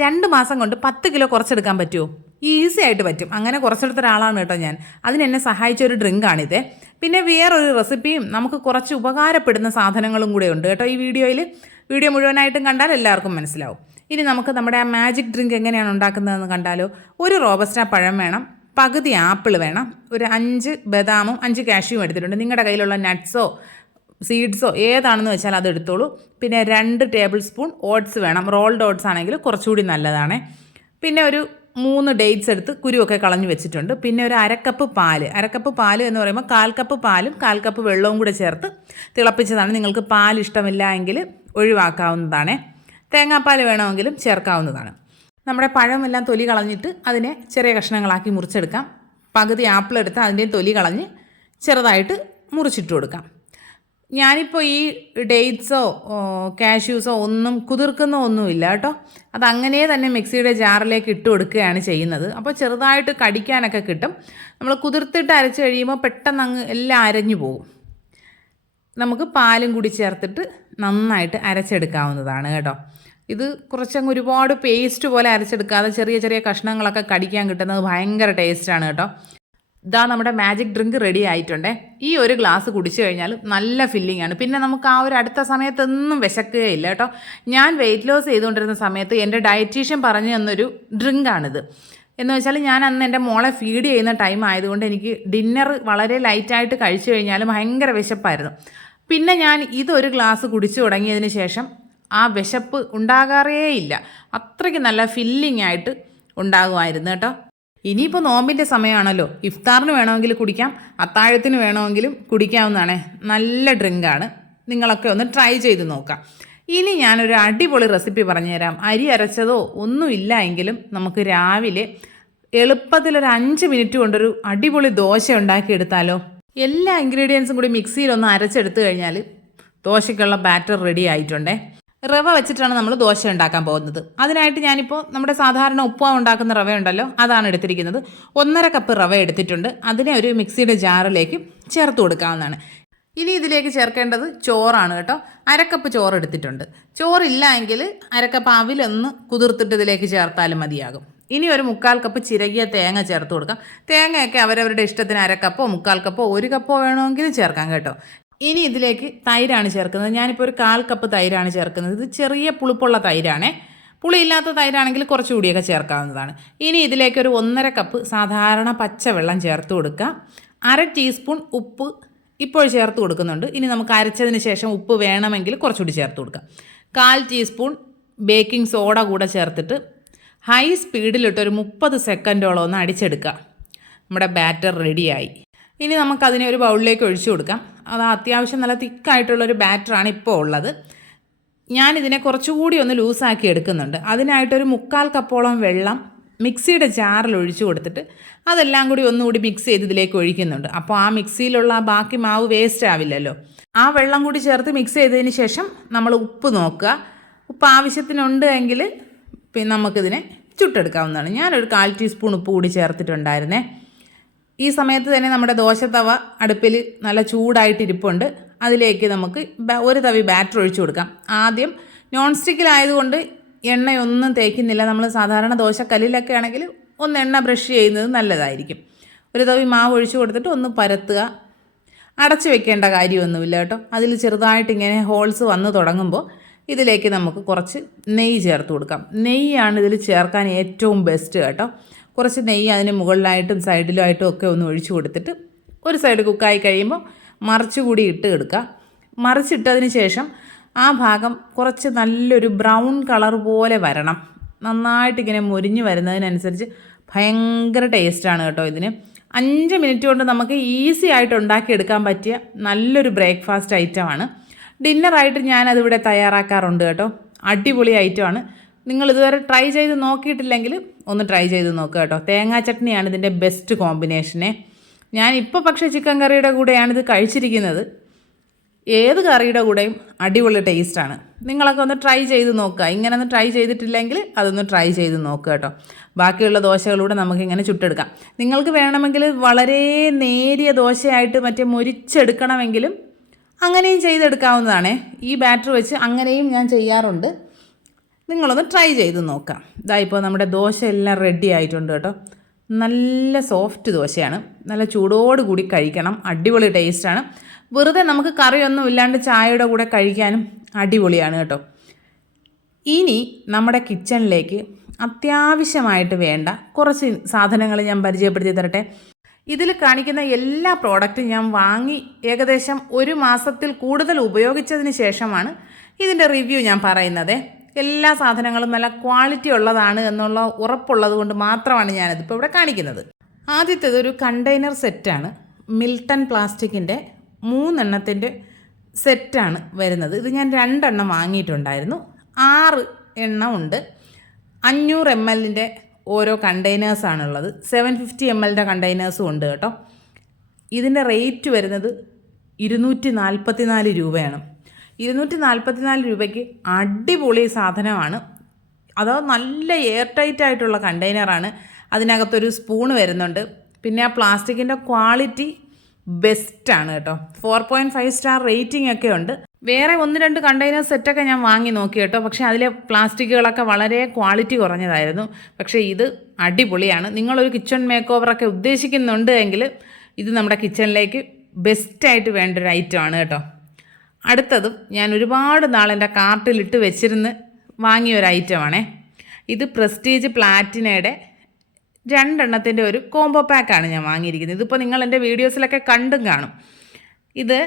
2 മാസം കൊണ്ട് 10 കിലോ കുറച്ചെടുക്കാൻ പറ്റുമോ? ഈസി ആയിട്ട് പറ്റും. അങ്ങനെ കുറച്ചെടുത്ത ഒരാളാണ് കേട്ടോ ഞാൻ. അതിനെന്നെ സഹായിച്ച ഒരു ഡ്രിങ്കാണിത്. പിന്നെ വേറൊരു റെസിപ്പിയും നമുക്ക് കുറച്ച് ഉപകാരപ്പെടുന്ന സാധനങ്ങളും കൂടെ ഉണ്ട് കേട്ടോ ഈ വീഡിയോയിൽ. വീഡിയോ മുഴുവനായിട്ടും കണ്ടാൽ എല്ലാവർക്കും മനസ്സിലാവും. ഇനി നമുക്ക് നമ്മുടെ ആ മാജിക് ഡ്രിങ്ക് എങ്ങനെയാണ് ഉണ്ടാക്കുന്നതെന്ന് കണ്ടാലോ. ഒരു റോബസ്റ്റ പഴം വേണം, പകുതി ആപ്പിൾ വേണം, ഒരു 5 ബദാമും 5 കാഷ്യൂവും എടുത്തിട്ടുണ്ട്. നിങ്ങളുടെ കയ്യിലുള്ള നട്ട്സോ സീഡ്സോ ഏതാണെന്ന് വെച്ചാൽ അത് എടുത്തോളൂ. പിന്നെ 2 ടേബിൾ സ്പൂൺ ഓട്സ് വേണം. റോൾഡ് ഓട്സ് ആണെങ്കിൽ കുറച്ചുകൂടി നല്ലതാണ്. പിന്നെ ഒരു 3 ഡേറ്റ്സ് എടുത്ത് കുരുവൊക്കെ കളഞ്ഞു വെച്ചിട്ടുണ്ട്. പിന്നെ ഒരു അരക്കപ്പ് പാല് എന്ന് പറയുമ്പോൾ 1/4 കപ്പ് പാലും 1/4 കപ്പ് വെള്ളവും കൂടെ ചേർത്ത് തിളപ്പിച്ചതാണ്. നിങ്ങൾക്ക് പാൽ ഇഷ്ടമില്ല എങ്കിൽ ഒഴിവാക്കാവുന്നതാണ്. തേങ്ങാപ്പാൽ വേണമെങ്കിലും ചേർക്കാവുന്നതാണ്. നമ്മുടെ പഴമെല്ലാം തൊലി കളഞ്ഞിട്ട് അതിനെ ചെറിയ കഷ്ണങ്ങളാക്കി മുറിച്ചെടുക്കാം. പകുതി ആപ്പിൾ എടുത്ത് അതിൻ്റെയും തൊലി കളഞ്ഞ് ചെറുതായിട്ട് മുറിച്ചിട്ട് കൊടുക്കാം. ഞാനിപ്പോൾ ഈ ഡേറ്റ്സോ കാഷ്യൂസോ ഒന്നും കുതിർക്കുന്നൊന്നുമില്ല കേട്ടോ. അതങ്ങനെ തന്നെ മിക്സിയുടെ ജാറിലേക്ക് ഇട്ട് കൊടുക്കുകയാണ് ചെയ്യുന്നത്. അപ്പോൾ ചെറുതായിട്ട് കടിക്കാനൊക്കെ കിട്ടും. നമ്മൾ കുതിർത്തിട്ട് അരച്ച് കഴിയുമ്പോൾ പെട്ടെന്ന് അങ്ങ് എല്ലാം അരഞ്ഞു പോകും. നമുക്ക് പാലും കൂടി ചേർത്തിട്ട് നന്നായിട്ട് അരച്ചെടുക്കാവുന്നതാണ് കേട്ടോ. ഇത് കുറച്ചങ്ങ് ഒരുപാട് പേസ്റ്റ് പോലെ അരച്ചെടുക്കാതെ ചെറിയ ചെറിയ കഷ്ണങ്ങളൊക്കെ കടിക്കാൻ കിട്ടുന്നത് ഭയങ്കര ടേസ്റ്റാണ് കേട്ടോ. ഇതാ നമ്മുടെ മാജിക് ഡ്രിങ്ക് റെഡി ആയിട്ടുണ്ടേ. ഈ ഒരു ഗ്ലാസ് കുടിച്ചു കഴിഞ്ഞാൽ നല്ല ഫില്ലിംഗ് ആണ്. പിന്നെ നമുക്ക് ആ ഒരു അടുത്ത സമയത്തൊന്നും വിശക്കുകയില്ല കേട്ടോ. ഞാൻ വെയിറ്റ് ലോസ് ചെയ്തുകൊണ്ടിരുന്ന സമയത്ത് എൻ്റെ ഡയറ്റീഷ്യൻ പറഞ്ഞു തന്നൊരു ഡ്രിങ്കാണിത്. എന്ന് വെച്ചാൽ ഞാൻ അന്ന് എൻ്റെ മോളെ ഫീഡ് ചെയ്യുന്ന ടൈം ആയതുകൊണ്ട് എനിക്ക് ഡിന്നർ വളരെ ലൈറ്റായിട്ട് കഴിച്ചു കഴിഞ്ഞാൽ ഭയങ്കര വിശപ്പായിരുന്നു. പിന്നെ ഞാൻ ഇതൊരു ഗ്ലാസ് കുടിച്ചു തുടങ്ങിയതിന് ശേഷം ആ വിശപ്പ് ഉണ്ടാകാറേ ഇല്ല. അത്രയ്ക്ക് നല്ല ഫില്ലിംഗ് ആയിട്ട് ഉണ്ടാകുമായിരുന്നു കേട്ടോ. ഇനിയിപ്പോൾ നോമ്പിൻ്റെ സമയമാണല്ലോ. ഇഫ്താറിന് വേണമെങ്കിൽ കുടിക്കാം, അത്താഴത്തിന് വേണമെങ്കിലും കുടിക്കാവുന്നതാണ്. നല്ല ഡ്രിങ്കാണ്. നിങ്ങളൊക്കെ ഒന്ന് ട്രൈ ചെയ്ത് നോക്കാം. ഇനി ഞാനൊരു അടിപൊളി റെസിപ്പി പറഞ്ഞുതരാം. അരി അരച്ചതോ ഒന്നുമില്ല എങ്കിലും നമുക്ക് രാവിലെ എളുപ്പത്തിലൊരു 5 മിനിറ്റ് കൊണ്ടൊരു അടിപൊളി ദോശ ഉണ്ടാക്കിയെടുത്താലോ. എല്ലാ ഇൻഗ്രീഡിയൻസും കൂടി മിക്സിയിലൊന്ന് അരച്ചെടുത്ത് കഴിഞ്ഞാൽ ദോശയ്ക്കുള്ള ബാറ്റർ റെഡി ആയിട്ടുണ്ടേ. റവ വെച്ചിട്ടാണ് നമ്മൾ ദോശ ഉണ്ടാക്കാൻ പോകുന്നത്. അതിനായിട്ട് ഞാനിപ്പോൾ നമ്മുടെ സാധാരണ ഉപ്പുമാവ് ഉണ്ടാക്കുന്ന റവ ഉണ്ടല്ലോ, അതാണ് എടുത്തിരിക്കുന്നത്. 1.5 കപ്പ് റവ എടുത്തിട്ടുണ്ട്. അതിനെ ഒരു മിക്സിയുടെ ജാറിലേക്ക് ചേർത്ത് കൊടുക്കാവുന്നതാണ്. ഇനി ഇതിലേക്ക് ചേർക്കേണ്ടത് ചോറാണ് കേട്ടോ. 1/2 കപ്പ് ചോറ് എടുത്തിട്ടുണ്ട്. ചോറില്ല എങ്കിൽ 1/2 കപ്പ് അവിലൊന്ന് കുതിർത്തിട്ട് ഇതിലേക്ക് ചേർത്താലും മതിയാകും. ഇനി ഒരു 1/4 കപ്പ് ചിരകിയ തേങ്ങ ചേർത്ത് കൊടുക്കാം. തേങ്ങയൊക്കെ അവരവരുടെ ഇഷ്ടത്തിന് 1/2 കപ്പോ 1/4 കപ്പോ 1 കപ്പോ വേണമെങ്കിലും ചേർക്കാം കേട്ടോ. ഇനി ഇതിലേക്ക് തൈരാണ് ചേർക്കുന്നത്. ഞാനിപ്പോൾ ഒരു 1/4 കപ്പ് തൈരാണ് ചേർക്കുന്നത്. ഇത് ചെറിയ പുളിപ്പുള്ള തൈരാണേ. പുളിയില്ലാത്ത തൈരാണെങ്കിൽ കുറച്ചുകൂടിയൊക്കെ ചേർക്കാവുന്നതാണ്. ഇനി ഇതിലേക്ക് ഒരു 1.5 കപ്പ് സാധാരണ പച്ചവെള്ളം ചേർത്ത് കൊടുക്കുക. 1/2 ടീസ്പൂൺ ഉപ്പ് ഇപ്പോൾ ചേർത്ത് കൊടുക്കുന്നുണ്ട്. ഇനി നമുക്ക് അരച്ചതിന് ശേഷം ഉപ്പ് വേണമെങ്കിൽ കുറച്ചുകൂടി ചേർത്ത് കൊടുക്കാം. 1/4 ടീസ്പൂൺ ബേക്കിംഗ് സോഡ കൂടെ ചേർത്തിട്ട് ഹൈ സ്പീഡിലിട്ട് ഒരു 30 സെക്കൻഡോളം ഒന്ന് അടിച്ചെടുക്കുക. നമ്മുടെ ബാറ്റർ റെഡിയായി. ഇനി നമുക്കതിനെ ഒരു ബൗളിലേക്ക് ഒഴിച്ചു കൊടുക്കാം. അത് അത്യാവശ്യം നല്ല തിക്കായിട്ടുള്ളൊരു ബാറ്ററാണ് ഇപ്പോൾ ഉള്ളത്. ഞാനിതിനെ കുറച്ചുകൂടി ഒന്ന് ലൂസാക്കി എടുക്കുന്നുണ്ട്. അതിനായിട്ടൊരു 1/4 കപ്പോളം വെള്ളം മിക്സിയുടെ ജാറിൽ ഒഴിച്ചു കൊടുത്തിട്ട് അതെല്ലാം കൂടി ഒന്നുകൂടി മിക്സ് ചെയ്ത് ഇതിലേക്ക് ഒഴിക്കുന്നുണ്ട്. അപ്പോൾ ആ മിക്സിയിലുള്ള ബാക്കി മാവ് വേസ്റ്റ് ആവില്ലല്ലോ. ആ വെള്ളം കൂടി ചേർത്ത് മിക്സ് ചെയ്തതിന് ശേഷം നമ്മൾ ഉപ്പ് നോക്കുക. ഉപ്പ് ആവശ്യത്തിനുണ്ട് എങ്കിൽ പിന്നെ നമുക്കിതിനെ ചുട്ടെടുക്കാവുന്നതാണ്. ഞാനൊരു 1/4 ടീസ്പൂൺ ഉപ്പ് കൂടി ചേർത്തിട്ടുണ്ടായിരുന്നേ. ഈ സമയത്ത് തന്നെ നമ്മുടെ ദോശത്തവ അടുപ്പിൽ നല്ല ചൂടായിട്ടിരിപ്പുണ്ട്. അതിലേക്ക് നമുക്ക് ഒരു തവി ബാറ്റർ ഒഴിച്ചു കൊടുക്കാം. ആദ്യം നോൺ സ്റ്റിക്കിലായതുകൊണ്ട് എണ്ണയൊന്നും തേക്കുന്നില്ല. നമ്മൾ സാധാരണ ദോശക്കല്ലിലൊക്കെ ആണെങ്കിൽ ഒന്ന് എണ്ണ ബ്രഷ് ചെയ്യുന്നത് നല്ലതായിരിക്കും. ഒരു തവി മാവ് ഒഴിച്ചു കൊടുത്തിട്ട് ഒന്ന് പരത്തുക. അടച്ചു വെക്കേണ്ട കാര്യമൊന്നുമില്ല കേട്ടോ. അതിൽ ചെറുതായിട്ട് ഇങ്ങനെ ഹോൾസ് വന്ന് തുടങ്ങുമ്പോൾ ഇതിലേക്ക് നമുക്ക് കുറച്ച് നെയ്യ് ചേർത്ത് കൊടുക്കാം. നെയ്യാണ് ഇതിൽ ചേർക്കാൻ ഏറ്റവും ബെസ്റ്റ് കേട്ടോ. കുറച്ച് നെയ്യ് അതിന് മുകളിലായിട്ടും സൈഡിലുമായിട്ടും ഒക്കെ ഒന്ന് ഒഴിച്ചു കൊടുത്തിട്ട് ഒരു സൈഡ് കുക്കായി കഴിയുമ്പോൾ മറിച്ചുകൂടി ഇട്ട് എടുക്കുക. മറിച്ചിട്ടതിന് ശേഷം ആ ഭാഗം കുറച്ച് നല്ലൊരു ബ്രൗൺ കളർ പോലെ വരണം. നന്നായിട്ടിങ്ങനെ മൊരിഞ്ഞ് വരുന്നതിനനുസരിച്ച് ഭയങ്കര ടേസ്റ്റാണ് കേട്ടോ ഇതിന്. 5 മിനിറ്റ് കൊണ്ട് നമുക്ക് ഈസി ആയിട്ട് ഉണ്ടാക്കിയെടുക്കാൻ പറ്റിയ നല്ലൊരു ബ്രേക്ക്ഫാസ്റ്റ് ഐറ്റമാണ്. ഡിന്നറായിട്ട് ഞാനതിവിടെ തയ്യാറാക്കാറുണ്ട് കേട്ടോ. അടിപൊളി ഐറ്റമാണ്. നിങ്ങൾ ഇതുവരെ ട്രൈ ചെയ്ത് നോക്കിയിട്ടില്ലെങ്കിൽ ഒന്ന് ട്രൈ ചെയ്ത് നോക്കുക കേട്ടോ. തേങ്ങാ ചട്നിയാണ് ഇതിൻ്റെ ബെസ്റ്റ് കോമ്പിനേഷനെ. ഞാനിപ്പോൾ പക്ഷേ ചിക്കൻ കറിയുടെ കൂടെയാണ് ഇത് കഴിച്ചിരിക്കുന്നത്. ഏത് കറിയുടെ കൂടെയും അടിപൊളി ടേസ്റ്റാണ്. നിങ്ങളൊക്കെ ഒന്ന് ട്രൈ ചെയ്ത് നോക്കുക. ഇങ്ങനെ ഒന്ന് ട്രൈ ചെയ്തിട്ടില്ലെങ്കിൽ അതൊന്ന് ട്രൈ ചെയ്ത് നോക്കുക കേട്ടോ. ബാക്കിയുള്ള ദോശകളൂടെ നമുക്കിങ്ങനെ ചുട്ടെടുക്കാം. നിങ്ങൾക്ക് വേണമെങ്കിൽ വളരെ നേരിയ ദോശയായിട്ട് മറ്റേ നിങ്ങളൊന്ന് ട്രൈ ചെയ്ത് നോക്കാം. ഇതാ ഇപ്പോൾ നമ്മുടെ ദോശ എല്ലാം റെഡി ആയിട്ടുണ്ട് കേട്ടോ. നല്ല സോഫ്റ്റ് ദോശയാണ്. നല്ല ചൂടോടുകൂടി കഴിക്കണം. അടിപൊളി ടേസ്റ്റാണ്. വെറുതെ നമുക്ക് കറിയൊന്നും ഇല്ലാണ്ട് ചായയുടെ കൂടെ കഴിക്കാനും അടിപൊളിയാണ് കേട്ടോ. ഇനി നമ്മുടെ കിച്ചണിലേക്ക് അത്യാവശ്യമായിട്ട് വേണ്ട കുറച്ച് സാധനങ്ങൾ ഞാൻ പരിചയപ്പെടുത്തി തരട്ടെ. ഇതിൽ കാണിക്കുന്ന എല്ലാ പ്രോഡക്റ്റും ഞാൻ വാങ്ങി ഏകദേശം 1 മാസത്തിൽ കൂടുതൽ ഉപയോഗിച്ചതിന് ശേഷമാണ് ഇതിൻ്റെ റിവ്യൂ ഞാൻ പറയുന്നത്. എല്ലാ സാധനങ്ങളും നല്ല ക്വാളിറ്റി ഉള്ളതാണ് എന്നുള്ള ഉറപ്പുള്ളത് കൊണ്ട് മാത്രമാണ് ഞാനിതിപ്പോൾ ഇവിടെ കാണിക്കുന്നത്. ആദ്യത്തേത് ഒരു കണ്ടെയ്നർ സെറ്റാണ്. മിൽട്ടൺ പ്ലാസ്റ്റിക്കിൻ്റെ 3 എണ്ണത്തിൻ്റെ സെറ്റാണ് വരുന്നത്. ഇത് ഞാൻ 2 എണ്ണം വാങ്ങിയിട്ടുണ്ടായിരുന്നു. 6 എണ്ണം ഉണ്ട്. 500 ml ഓരോ കണ്ടെയ്നേഴ്സാണുള്ളത്. 750 ml കണ്ടെയ്നേഴ്സും ഉണ്ട് കേട്ടോ. ഇതിൻ്റെ റേറ്റ് വരുന്നത് 244 രൂപയാണ്. 244 രൂപയ്ക്ക് അടിപൊളി സാധനമാണ്. അതോ നല്ല എയർ ടൈറ്റ് ആയിട്ടുള്ള കണ്ടെയ്നറാണ്. അതിനകത്തൊരു സ്പൂൺ വരുന്നുണ്ട്. പിന്നെ ആ പ്ലാസ്റ്റിക്കിൻ്റെ ക്വാളിറ്റി ബെസ്റ്റാണ് കേട്ടോ. 4.5 സ്റ്റാർ റേറ്റിംഗ് ഒക്കെ ഉണ്ട്. വേറെ 1-2 കണ്ടെയ്നർ സെറ്റൊക്കെ ഞാൻ വാങ്ങി നോക്കി കേട്ടോ. പക്ഷേ അതിലെ പ്ലാസ്റ്റിക്കുകളൊക്കെ വളരെ ക്വാളിറ്റി കുറഞ്ഞതായിരുന്നു. പക്ഷേ ഇത് അടിപൊളിയാണ്. നിങ്ങളൊരു കിച്ചൺ മേക്ക് ഓവറൊക്കെ ഉദ്ദേശിക്കുന്നുണ്ട് എങ്കിൽ ഇത് നമ്മുടെ കിച്ചണിലേക്ക് ബെസ്റ്റായിട്ട് വേണ്ട ഒരു ഐറ്റമാണ് കേട്ടോ. അടുത്തതും ഞാൻ ഒരുപാട് നാൾ എൻ്റെ കാർട്ടിലിട്ട് വെച്ചിരുന്ന് വാങ്ങിയ ഒരു ഐറ്റമാണേ. ഇത് പ്രസ്റ്റീജ് പ്ലാറ്റിനയുടെ 2 എണ്ണത്തിൻ്റെ ഒരു കോംബോ പാക്കാണ് ഞാൻ വാങ്ങിയിരിക്കുന്നത്. ഇതിപ്പോൾ നിങ്ങൾ എൻ്റെ വീഡിയോസിലൊക്കെ കണ്ടും കാണും. ഇത്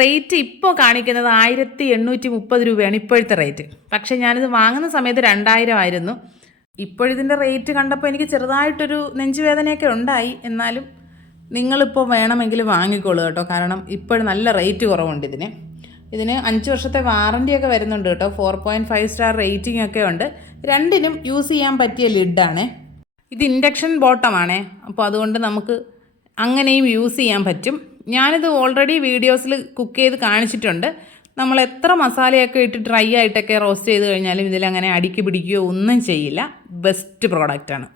റേറ്റ് ഇപ്പോൾ കാണിക്കുന്നത് 1830 രൂപയാണ് ഇപ്പോഴത്തെ റേറ്റ്. പക്ഷേ ഞാനിത് വാങ്ങുന്ന സമയത്ത് 2000 ആയിരുന്നു. ഇപ്പോഴിതിൻ്റെ റേറ്റ് കണ്ടപ്പോൾ എനിക്ക് ചെറുതായിട്ടൊരു നെഞ്ചുവേദനയൊക്കെ ഉണ്ടായി. എന്നാലും നിങ്ങളിപ്പോൾ വേണമെങ്കിൽ വാങ്ങിക്കോളൂ കേട്ടോ. കാരണം ഇപ്പോഴും നല്ല റേറ്റ് കുറവുണ്ട് ഇതിന് 5 വർഷത്തെ വാറൻറ്റിയൊക്കെ വരുന്നുണ്ട് കേട്ടോ. 4.5 സ്റ്റാർ റേറ്റിംഗ് ഒക്കെ ഉണ്ട്. 2നും യൂസ് ചെയ്യാൻ പറ്റിയ ലിഡാണേ. ഇത് ഇൻഡക്ഷൻ ബോട്ടമാണേ. അപ്പോൾ അതുകൊണ്ട് നമുക്ക് അങ്ങനെയും യൂസ് ചെയ്യാൻ പറ്റും. ഞാനിത് ഓൾറെഡി വീഡിയോസിൽ കുക്ക് ചെയ്ത് കാണിച്ചിട്ടുണ്ട്. നമ്മൾ എത്ര മസാലയൊക്കെ ഇട്ട് ഡ്രൈ ആയിട്ടൊക്കെ റോസ്റ്റ് ചെയ്ത് കഴിഞ്ഞാലും ഇതിലങ്ങനെ അടിക്ക് പിടിക്കുകയോ ഒന്നും ചെയ്യില്ല. ബെസ്റ്റ് പ്രോഡക്റ്റാണ്.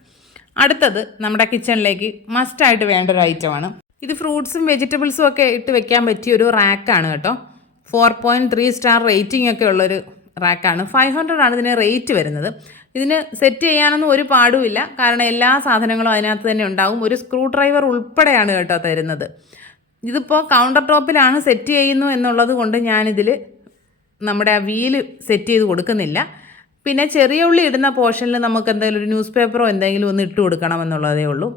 അടുത്തത് നമ്മുടെ കിച്ചണിലേക്ക് മസ്റ്റായിട്ട് വേണ്ട ഒരു ഐറ്റമാണ്. ഇത് ഫ്രൂട്ട്സും വെജിറ്റബിൾസും ഒക്കെ ഇട്ട് വെക്കാൻ പറ്റിയ ഒരു റാക്കാണ് കേട്ടോ. 4.3 സ്റ്റാർ റേറ്റിംഗ് ഒക്കെ ഉള്ളൊരു റാക്കാണ്. 500 ആണ് ഇതിന് റേറ്റ് വരുന്നത്. ഇതിന് സെറ്റ് ചെയ്യാനൊന്നും ഒരു പാടുമില്ല. കാരണം എല്ലാ സാധനങ്ങളും അതിനകത്ത് തന്നെ ഉണ്ടാകും. ഒരു സ്ക്രൂ ഡ്രൈവർ ഉൾപ്പെടെയാണ് കേട്ടോ തരുന്നത്. ഇതിപ്പോൾ കൗണ്ടർ ടോപ്പിലാണ് സെറ്റ് ചെയ്യുന്നു എന്നുള്ളത് കൊണ്ട് ഞാനിതിൽ നമ്മുടെ ആ വീല് സെറ്റ് ചെയ്ത് കൊടുക്കുന്നില്ല. പിന്നെ ചെറിയ ഉള്ളി ഇടുന്ന പോർഷനിൽ നമുക്ക് എന്തെങ്കിലും ഒരു ന്യൂസ് പേപ്പറോ എന്തെങ്കിലും ഒന്ന് ഇട്ട് കൊടുക്കണമെന്നുള്ളതേ ഉള്ളൂ.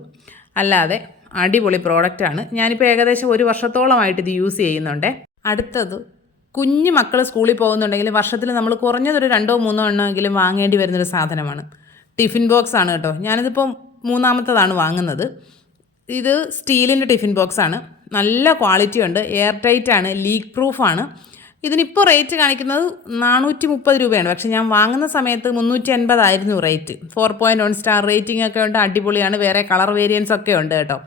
അല്ലാതെ അടിപൊളി പ്രോഡക്റ്റാണ്. ഞാനിപ്പോൾ ഏകദേശം 1 വർഷത്തോളമായിട്ട് ഇത് യൂസ് ചെയ്യുന്നുണ്ട്. അടുത്തത് കുഞ്ഞു മക്കൾ സ്കൂളിൽ പോകുന്നുണ്ടെങ്കിൽ വർഷത്തിൽ നമ്മൾ കുറഞ്ഞതൊരു 2-3 എണ്ണമെങ്കിലും വാങ്ങേണ്ടി വരുന്നൊരു സാധനമാണ്. ടിഫിൻ ബോക്സ് ആണ് കേട്ടോ. ഞാനിതിപ്പോൾ 3ാമത്തതാണ് വാങ്ങുന്നത്. ഇത് സ്റ്റീലിൻ്റെ ടിഫിൻ ബോക്സാണ്. നല്ല ക്വാളിറ്റി ഉണ്ട്. എയർ ടൈറ്റ് ആണ്. ലീക്ക് പ്രൂഫാണ്. ഇതിനിപ്പോൾ റേറ്റ് കാണിക്കുന്നത് 430 രൂപയാണ്. പക്ഷേ ഞാൻ വാങ്ങുന്ന സമയത്ത് 350 ആയിരുന്നു റേറ്റ്. 4.1 സ്റ്റാർ റേറ്റിംഗ് ഒക്കെ ഉണ്ട്. അടിപൊളിയാണ്. വേറെ കളർ വേരിയൻസ് ഒക്കെ ഉണ്ട് കേട്ടോ.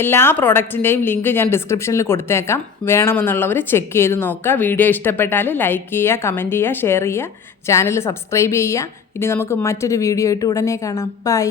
എല്ലാ പ്രോഡക്റ്റിൻ്റെയും ലിങ്ക് ഞാൻ ഡിസ്ക്രിപ്ഷനിൽ കൊടുത്തേക്കാം. വേണമെന്നുള്ളവർ ചെക്ക് ചെയ്ത് നോക്കുക. വീഡിയോ ഇഷ്ടപ്പെട്ടാൽ ലൈക്ക് ചെയ്യുക, കമൻറ്റ് ചെയ്യുക, ഷെയർ ചെയ്യുക, ചാനൽ സബ്സ്ക്രൈബ് ചെയ്യുക. ഇനി നമുക്ക് മറ്റൊരു വീഡിയോ ആയിട്ട് ഉടനെ കാണാം. ബൈ.